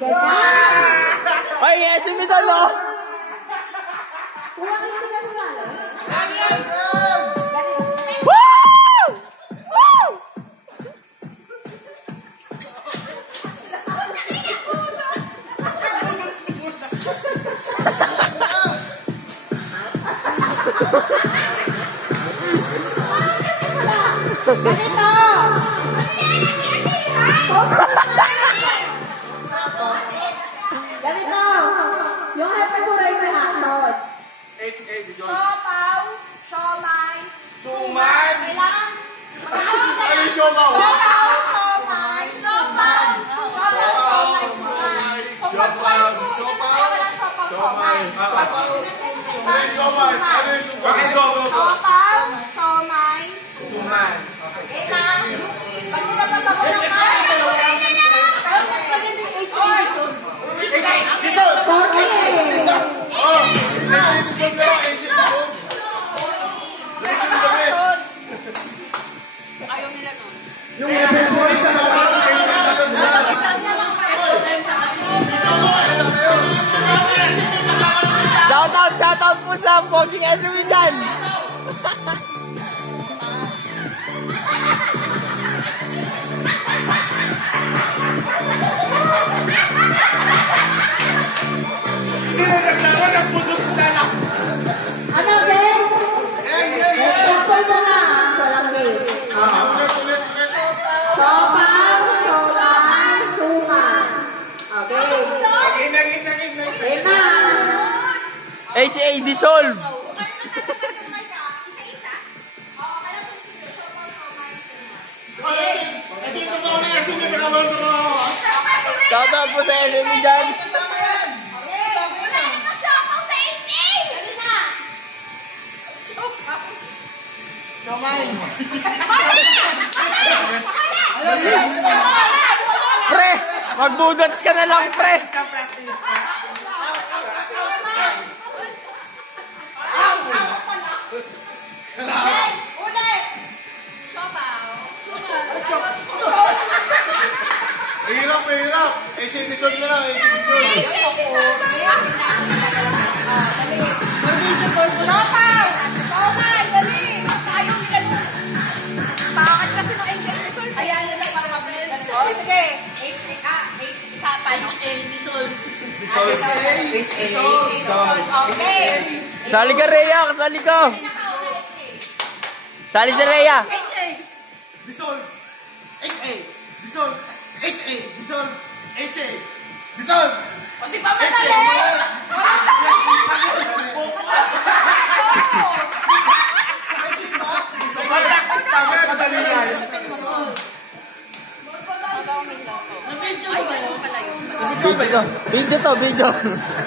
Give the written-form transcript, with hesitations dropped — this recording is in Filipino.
Ay, SM ito, no? Ganito. Yung hyperburay may akot. Siopaw, siomay, Suman! kailangan. Ano yung siopaw? Siopaw, siomay, suman. Kung pag-twice po, walang siopaw, siomay. Ano yung siomay? Ano yung suman? Okay, go. Siopaw, siomay, Suman. okay na. Pag nilabas ako ng kain. Pero mas magandang HA. Dison! Okay. Oh! Dison pero, ancient na po. Dison the best. Ayaw nila nun. Yung hyperboy ka na lang, ancient na sa Shoutout po sa Poging SM dyan. Ano, game? Example mo na. Walang game. Siopaw, siomay, suman. Okay. Game na. HA, dissolve. Shoutout po sa SM dyan. Pre, magbudots ka na lang, pre. Mahirap. Ancient Dison na lang, ancient Dison. Sali ka, Rhea. Sali ka. Sali si Rhea. Dison. HA. Dison. HA. Dison. HA. Dison. Hindi pa madali! Video to, video.